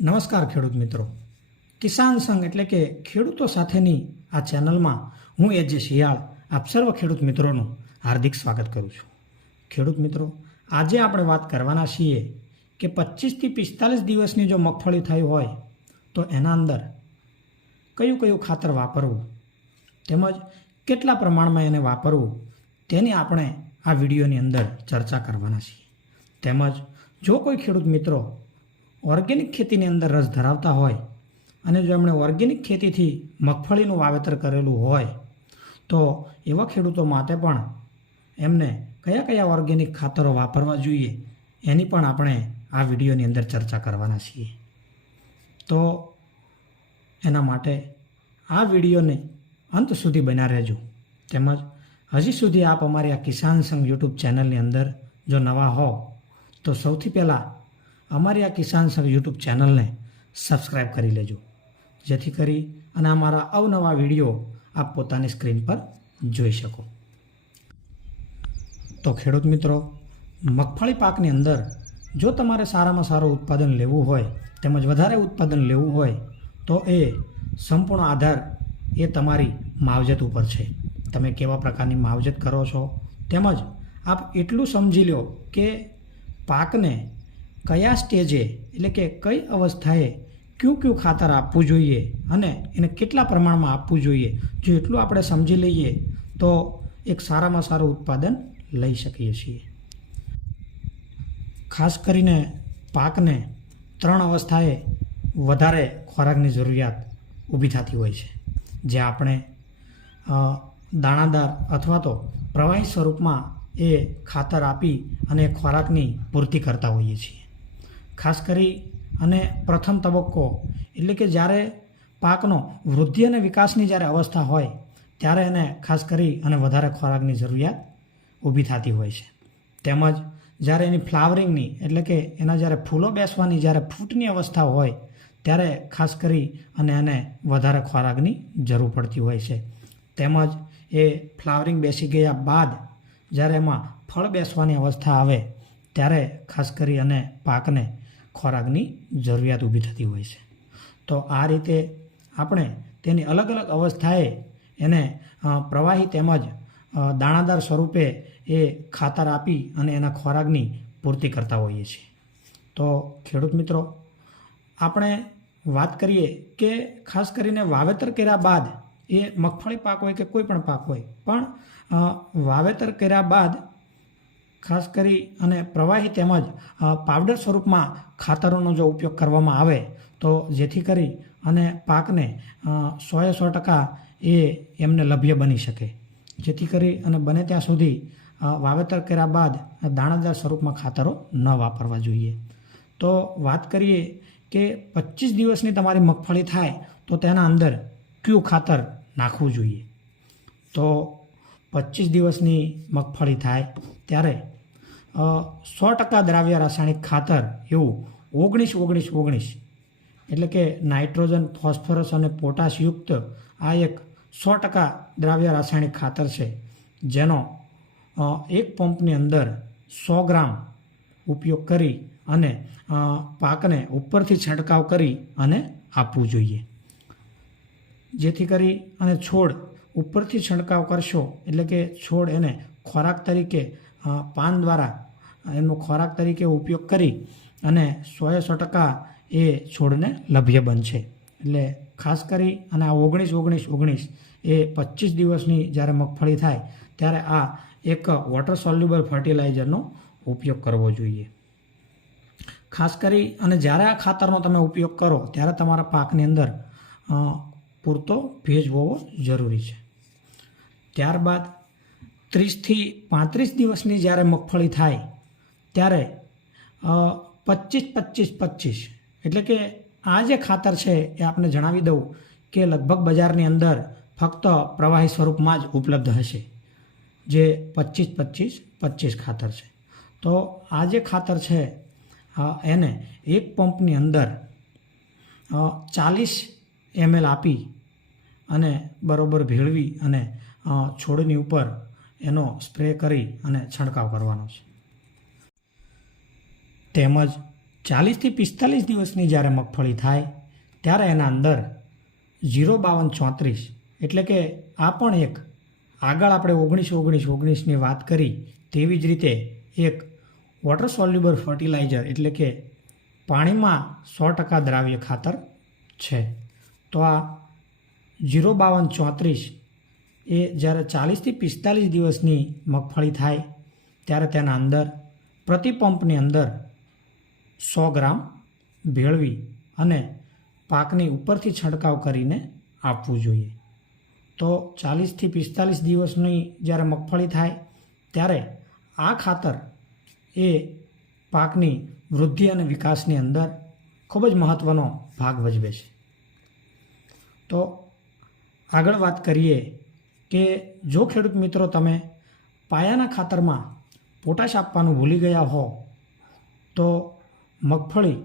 નમસ્કાર ખેડૂત મિત્રો, કિસાન સંઘ એટલે કે ખેડૂતો સાથેની આ ચેનલમાં હું એજ શિયાળ આપ સર્વ ખેડૂત મિત્રોનું હાર્દિક સ્વાગત કરું છું. ખેડૂત મિત્રો, આજે આપણે વાત કરવાના છીએ કે 25થી 45 દિવસની જો મગફળી થઈ હોય તો એના અંદર કયું ખાતર વાપરવું તેમજ કેટલા પ્રમાણમાં એને વાપરવું તેની આપણે આ વિડીયોની અંદર ચર્ચા કરવાના છીએ. તેમજ જો કોઈ ખેડૂત મિત્રો ઓર્ગેનિક ખેતીની અંદર રસ ધરાવતા હોય અને જો એમણે ઓર્ગેનિક ખેતીથી મગફળીનું વાવેતર કરેલું હોય તો એવા ખેડૂતો માટે પણ એમને કયા ઓર્ગેનિક ખાતરો વાપરવા જોઈએ એની પણ આપણે આ વિડીયોની અંદર ચર્ચા કરવાના છીએ. તો એના માટે આ વિડીયોને અંત સુધી બન્યા રહેજો. તેમજ હજી સુધી આપ અમારી આ કિસાન સંઘ યુટ્યુબ ચેનલની અંદર જો નવા હો તો સૌથી પહેલાં અમારી આ કિસાન સંઘ યુટ્યુબ ચેનલને સબસ્ક્રાઈબ કરી લેજો, જેથી કરી અને અમારા અવનવા વિડીયો આપ પોતાની સ્ક્રીન પર જોઈ શકો. તો ખેડૂત મિત્રો, મગફળી પાકની અંદર જો તમારે સારામાં સારું ઉત્પાદન લેવું હોય તેમજ વધારે ઉત્પાદન લેવું હોય તો એ સંપૂર્ણ આધાર એ તમારી માવજત ઉપર છે. તમે કેવા પ્રકારની માવજત કરો છો તેમજ આપ એટલું સમજી લો કે પાકને કયા સ્ટેજે એટલે કે કઈ અવસ્થાએ કયું ખાતર આપવું જોઈએ અને એને કેટલા પ્રમાણમાં આપવું જોઈએ. જો એટલું આપણે સમજી લઈએ તો એક સારામાં સારું ઉત્પાદન લઈ શકીએ છીએ. ખાસ કરીને પાકને 3 અવસ્થાએ વધારે ખોરાકની જરૂરિયાત ઊભી થતી હોય છે, જે આપણે દાણાદાર અથવા તો પ્રવાહી સ્વરૂપમાં એ ખાતર આપી અને ખોરાકની પૂર્તિ કરતા હોઈએ છીએ. ખાસ કરી અને પ્રથમ તબક્કો એટલે કે જ્યારે પાકનો વૃદ્ધિ અને વિકાસની જ્યારે અવસ્થા હોય ત્યારે એને ખાસ કરી અને વધારે ખોરાકની જરૂરિયાત ઊભી થતી હોય છે. તેમજ જ્યારે એની ફ્લાવરિંગની એટલે કે એના જ્યારે ફૂલો બેસવાની જ્યારે ફૂટની અવસ્થા હોય ત્યારે ખાસ કરી અને એને વધારે ખોરાકની જરૂર પડતી હોય છે. તેમજ એ ફ્લાવરિંગ બેસી ગયા બાદ જ્યારે એમાં ફળ બેસવાની અવસ્થા આવે ત્યારે ખાસ કરી અને પાકને ખોરાકની જરૂરિયાત ઊભી થતી હોય છે. તો આ રીતે આપણે તેની અલગ અલગ અવસ્થાએ એને પ્રવાહી તેમજ દાણાદાર સ્વરૂપે એ ખાતર આપી અને એના ખોરાકની પૂર્તિ કરતા હોઈએ છીએ. તો ખેડૂત મિત્રો, આપણે વાત કરીએ કે ખાસ કરીને વાવેતર કર્યા બાદ એ મગફળી પાક હોય કે કોઈ પણ પાક હોય, પણ વાવેતર કર્યા બાદ ખાસ કરી અને પ્રવાહી તેમજ પાવડર સ્વરૂપમાં ખાતરોનો જો ઉપયોગ કરવામાં આવે તો જેથી કરી અને પાકને 100% એ એમને લભ્ય બની શકે. જેથી કરી અને બને ત્યાં સુધી વાવેતર કર્યા બાદ દાણાદાર સ્વરૂપમાં ખાતરો ન વાપરવા જોઈએ. તો વાત કરીએ કે 25 દિવસની તમારી મગફળી થાય તો તેના અંદર કયું ખાતર નાખવું જોઈએ. તો 25 દિવસની મગફળી થાય ત્યારે 100% દ્રાવ્ય રાસાયણિક ખાતર એવું 19-19-19 એટલે કે નાઇટ્રોજન, ફોસ્ફરસ અને પોટાશ યુક્ત આ એક 100% દ્રાવ્ય રાસાયણિક ખાતર છે, જેનો એક પંપની અંદર 100 ગ્રામ ઉપયોગ કરી અને પાકને ઉપરથી છંટકાવ કરી અને આપવું જોઈએ. જેથી કરી અને છોડ ઉપરથી છંટકાવ કરશો એટલે કે છોડ એને ખોરાક તરીકે પાન દ્વારા એનો ખોરાક તરીકે ઉપયોગ કરી અને 100% એ છોડને લભ્ય બનશે. એટલે ખાસ કરી અને આ 19-19-19 એ 25 દિવસની જ્યારે મગફળી થાય ત્યારે આ એક વોટર સોલ્યુબલ ફર્ટિલાઇઝરનો ઉપયોગ કરવો જોઈએ. ખાસ કરી અને જ્યારે આ ખાતરનો તમે ઉપયોગ કરો ત્યારે તમારા પાકની અંદર પૂરતો ભેજ હોવો જરૂરી છે. ત્યારબાદ 30થી 35 દિવસની જ્યારે મગફળી થાય ત્યારે 25-25-25 એટલે કે આ જે ખાતર છે એ આપણે જણાવી દઉં કે લગભગ બજારની અંદર ફક્ત પ્રવાહી સ્વરૂપમાં જ ઉપલબ્ધ હશે, જે 25-25-25 ખાતર છે. તો આ જે ખાતર છે એને એક પંપની અંદર 40 ml આપી અને બરોબર ભેળવી અને છોડની ઉપર એનો સ્પ્રે કરી અને છંટકાવ કરવાનો છે. તેમજ 40થી 45 દિવસની જ્યારે મગફળી થાય ત્યારે એના અંદર 05234 એટલે કે આ પણ એક આગળ આપણે 19-19-19ની વાત કરી તેવી જ રીતે એક વોટર સોલ્યુબલ ફર્ટિલાઇઝર એટલે કે પાણીમાં 100% દ્રાવ્ય ખાતર છે. તો આ 05234 એ જ્યારે 40થી 45 દિવસની મગફળી થાય ત્યારે તેના અંદર પ્રતિ પંપની અંદર 100 ગ્રામ ભેળવી અને પાકની ઉપરથી છંટકાવ કરીને આપવું જોઈએ. તો 40થી 45 દિવસની જ્યારે મગફળી થાય ત્યારે આ ખાતર એ પાકની વૃદ્ધિ અને વિકાસની અંદર ખૂબ જ મહત્ત્વનો ભાગ ભજવે છે. તો આગળ વાત કરીએ કે જો ખેડૂત મિત્રો તમે પાયાના ખાતરમાં પોટાશ આપવાનું ભૂલી ગયા હો તો મગફળી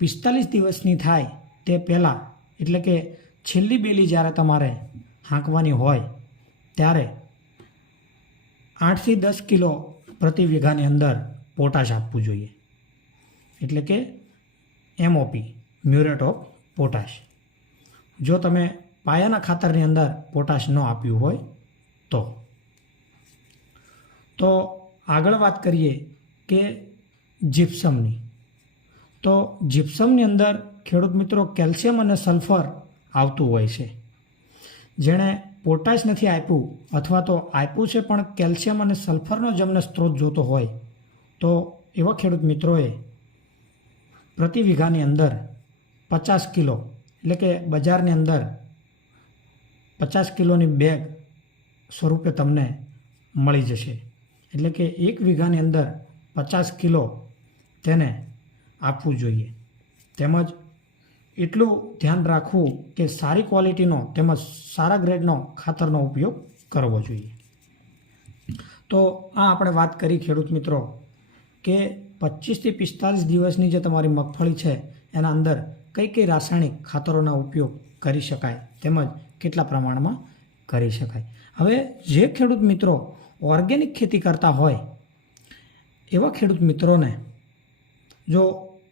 45 દિવસની થાય તે પહેલાં એટલે કે છેલ્લી બેલી જ્યારે તમારે હાંકવાની હોય ત્યારે 8થી 10 કિલો પ્રતિ વીઘાની અંદર પોટાશ આપવું જોઈએ એટલે કે MOP મ્યુરેટ ઓફ પોટાશ. જો તમે પાયાના ખાતરની અંદર પોટાશ ન આપ્યું હોય તો આગળ વાત કરીએ કે જીપ્સમની. તો જીપ્સમની અંદર ખેડૂત મિત્રો કેલ્શિયમ અને સલ્ફર આવતું હોય છે. જેણે પોટાશ નથી આપ્યું અથવા તો આપ્યું છે પણ કેલ્શિયમ અને સલ્ફરનો જ અમને સ્ત્રોત જોતો હોય તો એવા ખેડૂત મિત્રોએ પ્રતિ વીઘાની અંદર 50 કિલો એટલે કે બજારની અંદર 50 કિલોની બેગ સ્વરૂપે તમને મળી જશે. એટલે કે એક વીઘાની અંદર 50 કિલો તેને આપવું જોઈએ. તેમજ એટલું ધ્યાન રાખવું કે સારી ક્વોલિટીનો તેમજ સારા ગ્રેડનો ખાતરનો ઉપયોગ કરવો જોઈએ. તો આ આપણે વાત કરી ખેડૂત મિત્રો કે 25થી 45 દિવસની જે તમારી મગફળી છે એના અંદર કઈ કઈ રાસાયણિક ખાતરોના ઉપયોગ કરી શકાય તેમજ કેટલા પ્રમાણમાં કરી શકાય. હવે જે ખેડૂત મિત્રો ઓર્ગેનિક ખેતી કરતા હોય એવા ખેડૂત મિત્રોને જો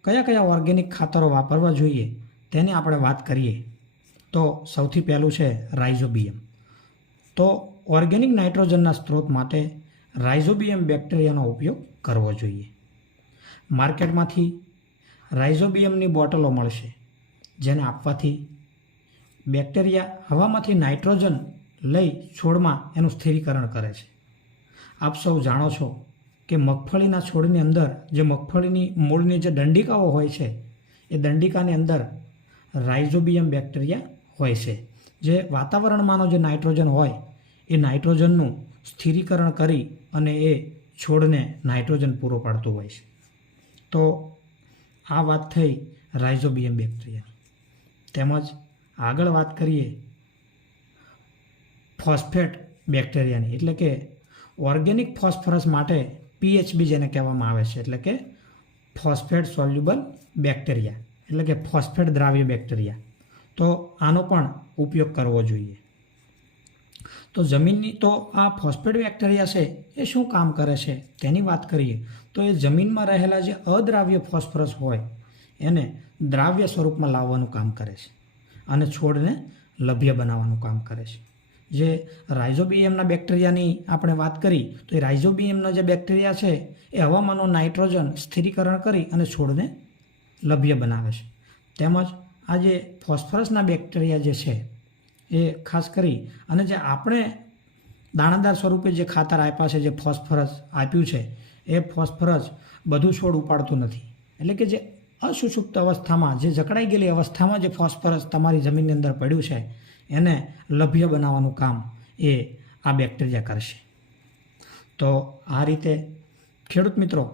કયા કયા ઓર્ગેનિક ખાતરો વાપરવા જોઈએ તેની આપણે વાત કરીએ તો સૌથી પહેલું છે રાઇઝોબિયમ. તો ઓર્ગેનિક નાઇટ્રોજનના સ્ત્રોત માટે રાઇઝોબિયમ બેક્ટેરિયાનો ઉપયોગ કરવો જોઈએ. માર્કેટમાંથી રાઇઝોબિયમની બોટલો મળશે જેને આપવાથી બેક્ટેરિયા હવામાંથી નાઇટ્રોજન લઈ છોડમાં એનું સ્થિરીકરણ કરે છે. આપ સૌ જાણો છો કે મગફળીના છોડની અંદર જે મગફળીની મૂળની જે દંડિકાઓ હોય છે એ દંડિકાની અંદર રાઇઝોબિયમ બેક્ટેરિયા હોય છે જે વાતાવરણમાંનો જે નાઇટ્રોજન હોય એ નાઇટ્રોજનનું સ્થિરીકરણ કરી અને એ છોડને નાઇટ્રોજન પૂરો પાડતું હોય છે. તો આ વાત થઈ રાઇઝોબિયમ બેક્ટેરિયાની. તેમજ આગળ વાત કરીએ ફોસ્ફેટ બેક્ટેરિયાની એટલે કે ઓર્ગેનિક ફોસ્ફરસ માટે PHB જેને કહેવામાં આવે છે એટલે કે ફોસ્ફેટ સોલ્યુબલ બેક્ટેરિયા એટલે કે ફોસ્ફેટ દ્રાવ્ય બેક્ટેરિયા. તો આનો પણ ઉપયોગ કરવો જોઈએ. તો જમીનની તો આ ફોસ્ફેટ બેક્ટેરિયા છે એ શું કામ કરે છે તેની વાત કરીએ તો એ જમીનમાં રહેલા જે અદ્રાવ્ય ફોસ્ફરસ હોય એને દ્રાવ્ય સ્વરૂપમાં લાવવાનું કામ કરે છે અને છોડને લભ્ય બનાવવાનું કામ કરે છે. જે રાઇઝોબિયમના બેક્ટેરિયાની આપણે વાત કરી તો એ રાઇઝોબિયમના જે બેક્ટેરિયા છે એ હવામાંનો નાઇટ્રોજન સ્થિરીકરણ કરી અને છોડને લભ્ય બનાવે છે. તેમજ આ જે ફોસ્ફરસના બેક્ટેરિયા જે છે એ ખાસ કરી અને જે આપણે દાણાદાર સ્વરૂપે જે ખાતર આપ્યા છે જે ફોસ્ફરસ આપ્યું છે એ ફોસ્ફરસ બધું છોડ ઉપાડતું નથી. એટલે કે જે અસુષુપ્ત અવસ્થામાં જે જકડાઈ ગયેલી અવસ્થામાં જે ફોસ્ફરસ તમારી જમીનની અંદર પડ્યું છે એને લભ્ય બનાવવાનું કામ એ આ બેક્ટેરિયા કરશે. તો આ રીતે ખેડૂત મિત્રો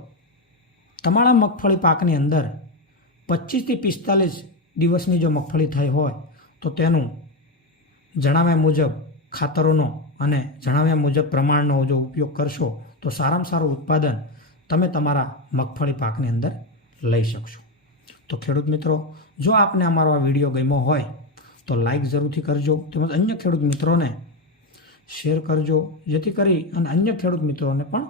તમારા મગફળી પાકની અંદર 25થી 45 દિવસની જો મગફળી થઈ હોય તો તેનું જણાવ્યા મુજબ ખાતરોનો અને જણાવ્યા મુજબ પ્રમાણનો જો ઉપયોગ કરશો તો સારામાં સારું ઉત્પાદન તમે તમારા મગફળી પાકની અંદર લઈ શકશો. તો ખેડૂત મિત્રો જો આપને અમારો આ વિડીયો ગમ્યો હોય તો લાઈક જરૂરથી કરજો તેમજ અન્ય ખેડૂત મિત્રોને શેર કરજો જેથી કરી અને અન્ય ખેડૂત મિત્રોને પણ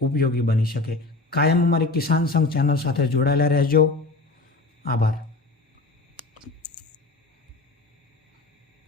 ઉપયોગી બની શકે. કાયમ અમારી કિસાન સંઘ ચેનલ સાથે જોડાયેલા રહેજો. આભાર.